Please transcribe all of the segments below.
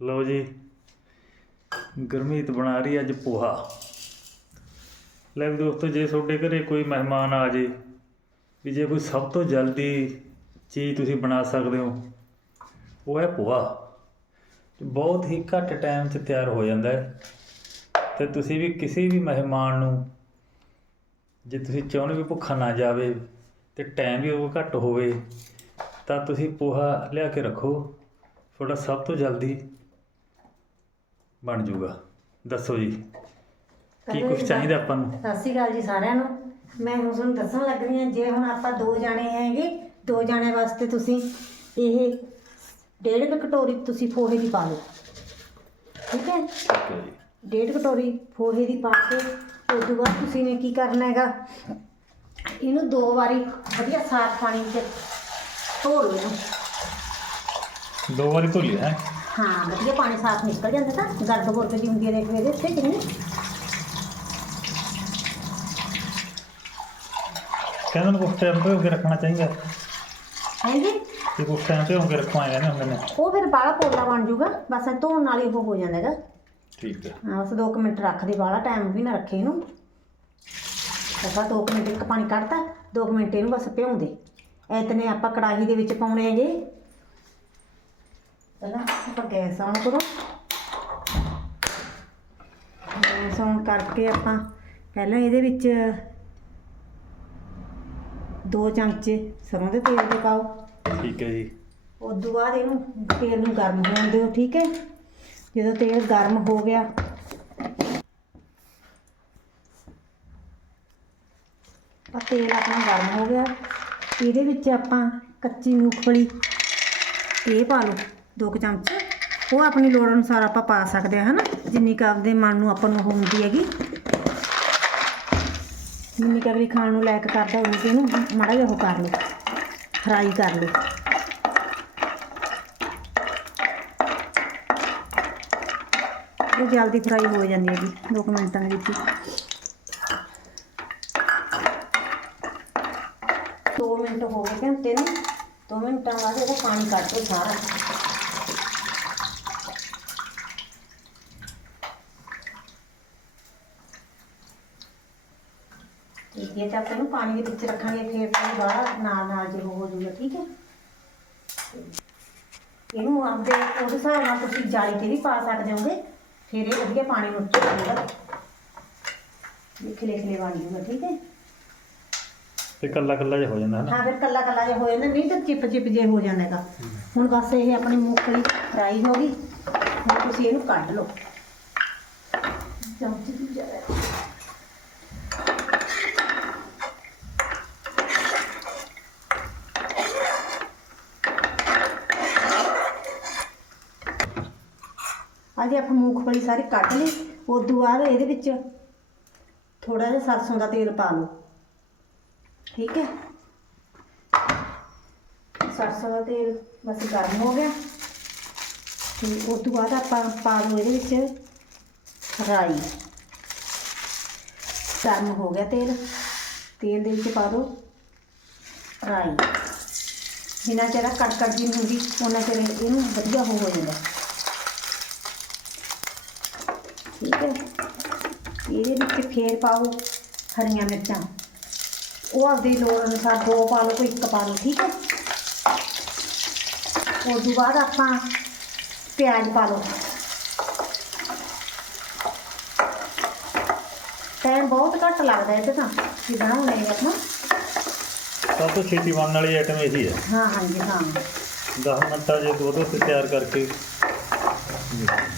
ਲਓ ਜੀ। ਗੁਰਮੀਤ ਬਣਾ ਰਹੀ ਅੱਜ ਪੋਹਾ। ਲੈ ਵੀ ਦੋਸਤੋ, ਜੇ ਤੁਹਾਡੇ ਘਰੇ ਕੋਈ ਮਹਿਮਾਨ ਆ ਜੇ, ਵੀ ਜੇ ਕੋਈ ਸਭ ਤੋਂ ਜਲਦੀ ਚੀਜ਼ ਤੁਸੀਂ ਬਣਾ ਸਕਦੇ ਹੋ, ਉਹ ਹੈ ਪੋਹਾ। ਬਹੁਤ ਹੀ ਘੱਟ ਟਾਈਮ 'ਚ ਤਿਆਰ ਹੋ ਜਾਂਦਾ ਹੈ। ਤੇ ਤੁਸੀਂ ਵੀ ਕਿਸੇ ਵੀ ਮਹਿਮਾਨ ਨੂੰ, ਜੇ ਤੁਸੀਂ ਚਾਹੁੰਦੇ ਵੀ ਭੁੱਖਾ ਨਾ ਜਾਵੇ ਤੇ ਟਾਈਮ ਵੀ ਉਹ ਘੱਟ ਹੋਵੇ, ਤਾਂ ਤੁਸੀਂ ਪੋਹਾ ਲਿਆ ਕੇ ਰੱਖੋ। ਤੁਹਾਡਾ ਸਭ ਤੋਂ ਜਲਦੀ ਬਣ ਜਾਊਗਾ। ਦੱਸੋ ਜੀ ਕੀ ਕੁਝ ਚਾਹੀਦਾ ਆਪਾਂ ਨੂੰ? ਸਤਿ ਸ਼੍ਰੀ ਅਕਾਲ ਜੀ ਸਾਰਿਆਂ ਨੂੰ। ਮੈਂ ਹੁਣ ਤੁਹਾਨੂੰ ਦੱਸਣ ਲੱਗ ਰਹੀ ਹਾਂ ਜੇ ਹੁਣ ਆਪਾਂ ਦੋ ਜਾਣੇ ਹੈਗੇ ਦੋ ਜਾਣੇ ਵਾਸਤੇ ਤੁਸੀਂ ਇਹ ਡੇਢ ਕੁ ਕਟੋਰੀ ਤੁਸੀਂ ਪੋਹੇ ਦੀ ਪਾ ਲਓ। ਠੀਕ ਹੈ? ਠੀਕ ਹੈ ਜੀ। ਡੇਢ ਕਟੋਰੀ ਪੋਹੇ ਦੀ ਪਾ ਕੇ ਉਸ ਤੋਂ ਬਾਅਦ ਤੁਸੀਂ ਨੇ ਕੀ ਕਰਨਾ ਹੈਗਾ ਇਹਨੂੰ ਦੋ ਵਾਰੀ ਵਧੀਆ ਸਾਫ਼ ਪਾਣੀ ਵਿੱਚ ਧੋ ਲਓ ਇਹਨੂੰ। ਦੋ ਵਾਰੀ ਧੋ ਲਿਆ ਹੈ? ਹਾਂ ਵਧੀਆ ਪਾਣੀ ਸਾਫ਼ ਨਿਕਲ ਜਾਂਦਾ ਤਾਂ ਗਰਦ ਗੁਰਦ ਦੀ ਹੁੰਦੀ ਹੈ ਦੇਖ ਇਹਦੇ ਉੱਤੇ ਕਿੰਨੀ ਕਹਿੰਦੇ ਨੂੰ ਕੁਝ ਟਾਈਮ ਭਿਓ ਕੇ ਰੱਖਣਾ ਚਾਹੀਦਾ। ਹਾਂਜੀ? ਤੇ ਕੁਝ ਟਾਈਮ ਭਿਓ ਕੇ ਰੱਖਵਾਂ ਜਾਂਦੇ ਹੁੰਦੇ ਨੇ ਉਹ ਫਿਰ ਬਾਹਲਾ ਪੋਲਾ ਬਣ ਜਾਊਗਾ ਬਸ ਇਹ ਧੋਣ ਨਾਲ ਹੀ ਉਹ ਹੋ ਜਾਂਦਾ ਹੈਗਾ। ਠੀਕ ਹੈ। ਹਾਂ ਬਸ 2 ਮਿੰਟ ਰੱਖ ਦੇ ਬਾਹਲਾ ਟਾਈਮ ਵੀ ਨਾ ਰੱਖੇ ਇਹਨੂੰ। ਬਸ 2 ਮਿੰਟ ਇੱਕ ਪਾਣੀ ਕੱਢਤਾ 2 ਮਿੰਟ ਇਹਨੂੰ ਬਸ ਭਿਉਂ ਦੇ। ਇਤਨੇ ਆਪਾਂ ਕੜਾਹੀ ਦੇ ਵਿੱਚ ਪਾਉਣੇ ਹੈਗੇ। ਪਹਿਲਾਂ ਆਪਾਂ ਗੈਸ ਆਨ ਕਰੋ। ਗੈਸ ਆਨ ਕਰਕੇ ਆਪਾਂ ਪਹਿਲਾਂ ਇਹਦੇ ਵਿੱਚ ਦੋ ਚਮਚੇ ਸਰੋਂ ਦੇ ਤੇਲ ਦੇ ਪਾਓ ਠੀਕ ਹੈ ਜੀ। ਉਸ ਤੋਂ ਬਾਅਦ ਇਹਨੂੰ ਤੇਲ ਨੂੰ ਗਰਮ ਹੋਣ ਦਿਓ ਠੀਕ ਹੈ? ਜਦੋਂ ਤੇਲ ਗਰਮ ਹੋ ਗਿਆ। ਆ ਤੇਲ ਆਪਣਾ ਗਰਮ ਹੋ ਗਿਆ। ਇਹਦੇ ਵਿੱਚ ਆਪਾਂ ਕੱਚੀ ਮੂੰਗਫਲੀ ਇਹ ਪਾ ਲਓ। ਦੋ ਕੁ ਚਮਚ। ਉਹ ਆਪਣੀ ਲੋੜ ਅਨੁਸਾਰ ਆਪਾਂ ਪਾ ਸਕਦੇ ਹਾਂ, ਹਨਾ? ਜਿੰਨੀ ਕੁ ਆਪਦੇ ਮਨ ਨੂੰ ਆਪਾਂ ਨੂੰ ਹੁੰਦੀ ਹੈਗੀ। ਜਿੰਨੀ ਕੁ ਅਗਲੀ ਖਾਣ ਨੂੰ ਲਾਇਕ ਕਰਦਾ ਉਨੀ ਕੁ ਇਹਨੂੰ ਮਾੜਾ ਜਿਹਾ ਉਹ ਕਰ ਲਓ। ਫਰਾਈ ਕਰ ਲਓ। ਇਹ ਜਲਦੀ ਫਰਾਈ ਹੋ ਜਾਂਦੀ ਹੈ ਜੀ 2 ਮਿੰਟਾਂ ਦੇ ਵਿੱਚ ਦੋ ਮਿੰਟ ਹੋ ਗਏ ਘੰਟੇ ਨੂੰ। 2 ਮਿੰਟਾਂ ਬਾਅਦ ਇਹਦਾ ਪਾਣੀ ਕੱਢ ਦਿਓ ਸਾਰਾ। ਹੈ ਤਾਂ ਆਪਾਂ ਇਹਨੂੰ ਪਾਣੀ ਦੇ ਵਿੱਚ ਰੱਖਾਂਗੇ ਫਿਰ ਪਾਣੀ ਬਾਹਰ ਨਾਲ ਨਾਲ ਜੇ ਹੋ ਜਾਊਗਾ ਠੀਕ ਹੈ? ਇਹਨੂੰ ਆਪਦੇ ਉਹਦੇ ਹਿਸਾਬ ਨਾਲ ਤੁਸੀਂ ਜਾਲੀ ਤੇ ਵੀ ਪਾ ਸਕਦੇ ਹੋਗੇ ਫਿਰ ਇਹ ਵਧੀਆ ਪਾਣੀ ਨੂੰ ਚੁੱਕੇਗਾ ਇਹ ਖਿਲੇ ਖਿਲੇ ਬਣ ਜੂਗਾ ਠੀਕ ਹੈ? ਤੇ ਕੱਲਾ ਕੱਲਾ ਜਿਹਾ ਹੋ ਜਾਂਦਾ ਹੈ ਨਾ। ਹਾਂ ਫਿਰ ਕੱਲਾ ਕੱਲਾ ਜਿਹਾ ਹੋ ਜਾਂਦਾ ਨਹੀਂ ਤਾਂ ਚਿਪ ਚਿਪ ਜੇ ਹੋ ਜਾਂਦਾ ਹੈਗਾ। ਹੁਣ ਬਸ ਇਹ ਆਪਣੀ ਮੂੰਗਫਲੀ ਫਰਾਈ ਹੋ ਗਈ ਹੁਣ ਤੁਸੀਂ ਇਹਨੂੰ ਕੱਢ ਲਓ। ਚਮਚ ਦੀ ਜਗ੍ਹਾ ਅੱਜ ਆਪਾਂ ਮੂੰਗਫਲੀ ਸਾਰੀ ਕੱਢ ਲਈ ਉਸ ਤੋਂ ਬਾਅਦ ਇਹਦੇ ਵਿੱਚ ਥੋੜਾ ਜਿਹਾ ਸਰਸੋਂ ਦਾ ਤੇਲ ਪਾ ਲਓ। ਠੀਕ ਹੈ? ਸਰਸੋਂ ਦਾ ਤੇਲ ਬਸ ਗਰਮ ਹੋ ਗਿਆ। ਤੇ ਉਸ ਤੋਂ ਬਾਅਦ ਆਪਾਂ ਪਾ ਲਓ ਇਹਦੇ ਵਿੱਚ ਰਾਈ। ਗਰਮ ਹੋ ਗਿਆ ਤੇਲ। ਤੇਲ ਦੇ ਵਿੱਚ ਪਾ ਦਿਓ ਰਾਈ। ਜਿੰਨਾ ਚਿਰ ਕੜਕੜ ਜੀ ਨਹੀਂ ਹੁੰਦੀ ਉਹਨਾਂ ਚਿਰ ਇਹਨੂੰ ਵਧੀਆ ਹੋ ਜਾਂਦਾ। ਠੀਕ ਹੈ ਇਹਦੇ ਵਿੱਚ ਫੇਰ ਪਾਓ ਹਰੀਆਂ ਮਿਰਚਾਂ ਉਹ ਆਪਦੀ ਲੋੜ ਅਨੁਸਾਰ ਦੋ ਪਾ ਲਓ ਕੋਈ ਇੱਕ ਪਾ ਲਓ ਠੀਕ ਹੈ ਉਸ ਤੋਂ ਬਾਅਦ ਆਪਾਂ ਪਿਆਜ਼ ਪਾ ਲਓ ਟਾਈਮ ਬਹੁਤ ਘੱਟ ਲੱਗਦਾ ਇਹ ਤੇ ਤਾਂ ਕਿ ਬਣਾਉਣੇ ਨੇ ਆਪਣਾ ਸਭ ਤੋਂ ਛੇਤੀ ਬਣਨ ਵਾਲੀ ਆਈਟਮ ਇਹੀ ਹੈ ਹਾਂ ਹਾਂਜੀ ਹਾਂ 10 ਮਿੰਟਾਂ ਜੇ ਦੋ ਦੋ ਸੇ ਤਿਆਰ ਕਰਕੇ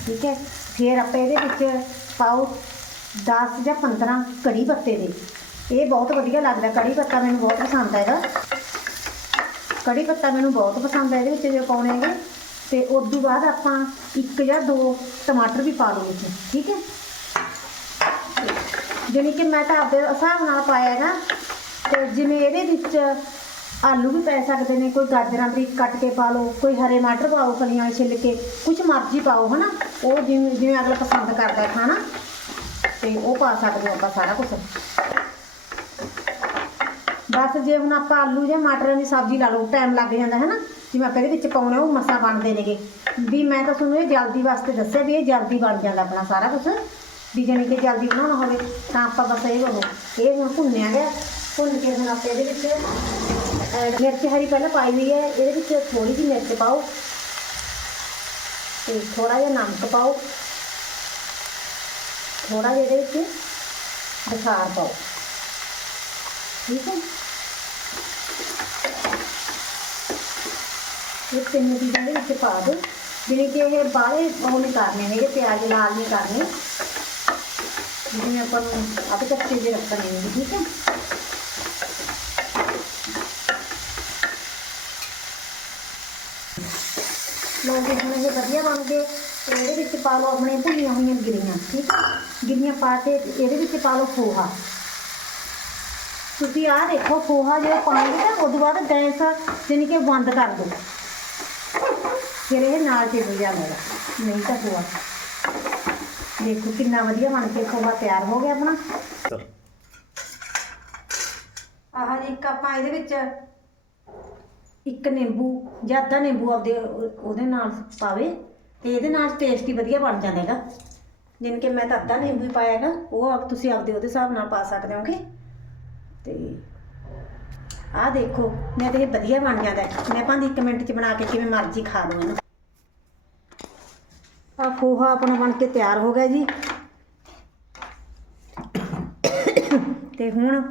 ਠੀਕ ਹੈ? ਫਿਰ ਆਪਾਂ ਇਹਦੇ ਵਿੱਚ ਪਾਓ 10 ਜਾਂ 15 ਕੜੀ ਪੱਤੇ ਦੇ। ਇਹ ਬਹੁਤ ਵਧੀਆ ਲੱਗਦਾ। ਕੜੀ ਪੱਤਾ ਮੈਨੂੰ ਬਹੁਤ ਪਸੰਦ ਹੈਗਾ ਕੜੀ ਪੱਤਾ ਮੈਨੂੰ ਬਹੁਤ ਪਸੰਦ ਹੈ ਇਹਦੇ ਵਿੱਚ ਜੇ ਪਾਉਣੇ ਹੈਗੇ। ਤੇ ਉਸ ਤੋਂ ਬਾਅਦ ਆਪਾਂ ਇੱਕ ਜਾਂ ਦੋ ਟਮਾਟਰ ਵੀ ਪਾ ਲਓ ਵਿੱਚ ਠੀਕ ਹੈ? ਜਾਣੀ ਕਿ ਮੈਂ ਤਾਂ ਆਪਦੇ ਹਿਸਾਬ ਨਾਲ ਪਾਇਆ ਹੈਗਾ ਤੇ ਜਿਵੇਂ ਇਹਦੇ ਵਿੱਚ ਆਲੂ ਵੀ ਪੈ ਸਕਦੇ ਨੇ, ਕੋਈ ਗਾਜਰਾਂ ਬਰੀਕ ਕੱਟ ਕੇ ਪਾ ਲਓ, ਕੋਈ ਹਰੇ ਮਟਰ ਪਾਓ, ਫਲੀਆਂ ਛਿੱਲ ਕੇ ਕੁਝ ਮਰਜ਼ੀ ਪਾਓ, ਹਨਾ? ਉਹ ਜਿਵੇਂ ਜਿਵੇਂ ਅਗਲਾ ਪਸੰਦ ਕਰਦਾ ਖਾਣਾ, ਤੇ ਉਹ ਪਾ ਸਕਦੇ ਹੋ ਆਪਾਂ ਸਾਰਾ ਕੁਝ ਬਸ ਜੇ ਹੁਣ ਆਪਾਂ ਆਲੂ ਜਾਂ ਮਟਰਾਂ ਦੀ ਸਬਜ਼ੀ ਲਾ ਲਓ, ਟਾਈਮ ਲੱਗ ਜਾਂਦਾ ਹੈ ਨਾ ਜਿਵੇਂ ਆਪਾਂ ਇਹਦੇ ਵਿੱਚ ਪਾਉਣੇ ਉਹ ਮਸਾ ਬਣਦੇ ਨੇਗੇ। ਵੀ ਮੈਂ ਤਾਂ ਤੁਹਾਨੂੰ ਇਹ ਜਲਦੀ ਵਾਸਤੇ ਦੱਸਿਆ ਵੀ ਇਹ ਜਲਦੀ ਬਣ ਜਾਂਦਾ ਆਪਣਾ ਸਾਰਾ ਕੁਝ ਵੀ ਜਾਣੀ ਕਿ ਜਲਦੀ ਬਣਾਉਣਾ ਹੋਵੇ, ਤਾਂ ਆਪਾਂ ਬਸ ਇਹ ਉਹ ਇਹ ਹੁਣ ਭੁੰਨਿਆ ਗਿਆ। ਭੁੰਨ ਕੇ ਹੁਣ ਆਪਾਂ ਇਹਦੇ ਵਿੱਚ ਮਿਰਚ ਹਰੀ ਪਹਿਲਾਂ ਪਾਈ ਹੋਈ ਹੈ ਇਹਦੇ ਵਿੱਚ ਥੋੜੀ ਜਿਹੀ ਮਿਰਚ ਪਾਓ ਤੇ ਥੋੜਾ ਜਿਹਾ ਨਮਕ ਪਾਓ ਥੋੜਾ ਜਿਹਾ ਇਹਦੇ ਵਿੱਚ ਬੁਖਾਰ ਪਾਓ ਠੀਕ ਹੈ ਇਹ ਤਿੰਨ ਚੀਜ਼ਾਂ ਦੇ ਵਿੱਚ ਪਾ ਦਿਓ ਜਿਵੇਂ ਕਿ ਇਹ ਬਾਹਲੇ ਉਹ ਨਹੀਂ ਕਰਨੇ ਹੈਗੇ ਪਿਆਜ਼ ਲਾਲ ਨਹੀਂ ਕਰਨੇ ਜਿਵੇਂ ਆਪਾਂ ਨੂੰ ਆਪੇ ਕੱਚੇ ਜਿਹੇ ਰੱਖਣੇ ਨੇ ਠੀਕ ਹੈ ਲੋ ਜੀ ਹੁਣ ਇਹ ਵਧੀਆ ਬਣ ਗਏ ਤੇ ਇਹਦੇ ਵਿੱਚ ਪਾ ਲਓ ਆਪਣੀਆਂ ਭੁੰਨੀਆਂ ਹੋਈਆਂ ਗਿਰੀਆਂ ਠੀਕ ਹੈ ਗਿਰੀਆਂ ਪਾ ਕੇ ਇਹਦੇ ਵਿੱਚ ਪਾ ਲਓ ਖੋਹਾ ਤੁਸੀਂ ਆਹ ਦੇਖੋ ਖੋਹਾ ਜਿਹੜਾ ਪਾਉਂਗੇ ਤਾਂ ਉਦੋਂ ਬਾਅਦ ਗੈਸ ਜਾਣੀ ਕਿ ਬੰਦ ਕਰ ਦਿਓ। ਫਿਰ ਇਹ ਨਾਲ ਚੱਲ ਜਾਵੇਗਾ ਨਹੀਂ ਤਾਂ ਖੋਆ ਦੇਖੋ ਕਿੰਨਾ ਵਧੀਆ ਬਣ ਕੇ ਖੋਆ ਤਿਆਰ ਹੋ ਗਿਆ ਆਪਣਾ। ਆਹ ਜੀ ਇੱਕ ਆਪਾਂ ਇਹਦੇ ਵਿੱਚ ਇੱਕ ਨਿੰਬੂ ਜਾਂ ਅੱਧਾ ਨਿੰਬੂ ਆਪਦੇ ਉਹ- ਉਹਦੇ ਨਾਲ ਪਾਵੇ ਤੇ ਇਹਦੇ ਨਾਲ ਟੇਸਟ ਹੀ ਵਧੀਆ ਬਣ ਜਾਂਦਾ ਹੈਗਾ। ਜਿਨ ਕਿ ਮੈਂ ਤਾਂ ਅੱਧਾ ਨਿੰਬੂ ਹੀ ਪਾਇਆ ਹੈਗਾ, ਉਹ ਆਪ ਤੁਸੀਂ ਆਪਦੇ ਉਹਦੇ ਹਿਸਾਬ ਨਾਲ ਪਾ ਸਕਦੇ ਹੋਗੇ। ਤੇ ਆਹ ਦੇਖੋ, ਮੈਂ ਤੇ ਇਹ ਵਧੀਆ ਬਣ ਜਾਂਦਾ ਹੈ। ਮੈਂ ਭਾਵੇਂ ਇੱਕ ਮਿੰਟ ਚ ਬਣਾ ਕੇ ਕਿਵੇਂ ਮਰਜ਼ੀ ਖਾ ਲਵਾਂ ਇਹਨੂੰ। ਆ ਪੋਹਾ ਆਪਣਾ ਬਣ ਕੇ ਤਿਆਰ ਹੋ ਗਿਆ ਜੀ। ਤੇ ਹੁਣ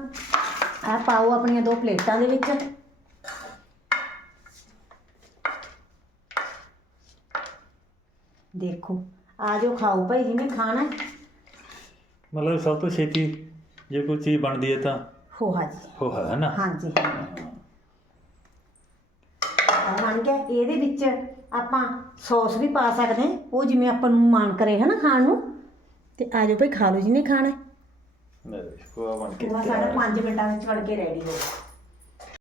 ਆ ਪਾਓ ਆਪਣੀਆਂ ਦੋ ਪਲੇਟਾਂ ਦੇ ਵਿੱਚ। ਦੇਖੋ। ਆ ਜਾਓ ਖਾਓ ਭਾਈ ਜਿਹਨੇ ਖਾਣਾ ਹੈ। ਮਤਲਬ ਸਭ ਤੋਂ ਛੇਤੀ ਜੇ ਕੋਈ ਚੀਜ਼ ਬਣਦੀ ਹੈ ਤਾਂ? ਪੋਹਾ ਜੀ। ਉਹ ਹੈ ਨਾ? ਹਾਂਜੀ ਆ ਬਣ ਗਿਆ। ਇਹਦੇ ਵਿੱਚ ਆਪਾਂ ਸੌਸ ਵੀ ਪਾ ਸਕਦੇ ਹਾਂ। ਉਹ ਜਿਵੇਂ ਆਪਾਂ ਨੂੰ ਮਨ ਕਰੇ ਹੈ ਨਾ ਖਾਣ ਨੂੰ। ਤੇ ਆ ਜਾਓ ਭਾਈ ਖਾ ਲਓ ਜਿਹਨੇ ਖਾਣਾ ਹੈ। ਲੈ ਖੋਆ ਬਣ ਕੇ ਸਾਡਾ 5 ਮਿੰਟਾਂ ਵਿੱਚ ਬਣ ਕੇ ਰੈਡੀ ਹੋ ਗਿਆ।